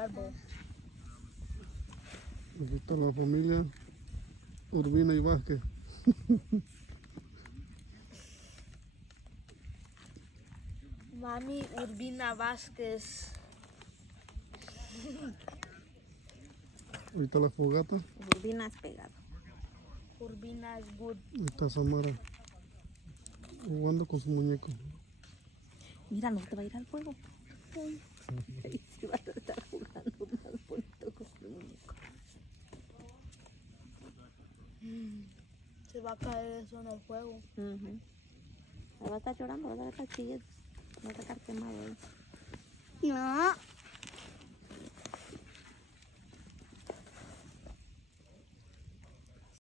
árbol. Aquí está la familia Urbina y Vázquez. Mami Urbina Vázquez. Ahí está la fogata. Urbina has pegado. Urbina is good. Ahí está Samara jugando con su muñeco. Mira, no te va a ir al fuego. Ahí sí vas a estar jugando más bonito con tu muñeco. Se va a caer eso en el fuego. Va a estar llorando, va a estar chillando. Va a estar quemado ahí. No.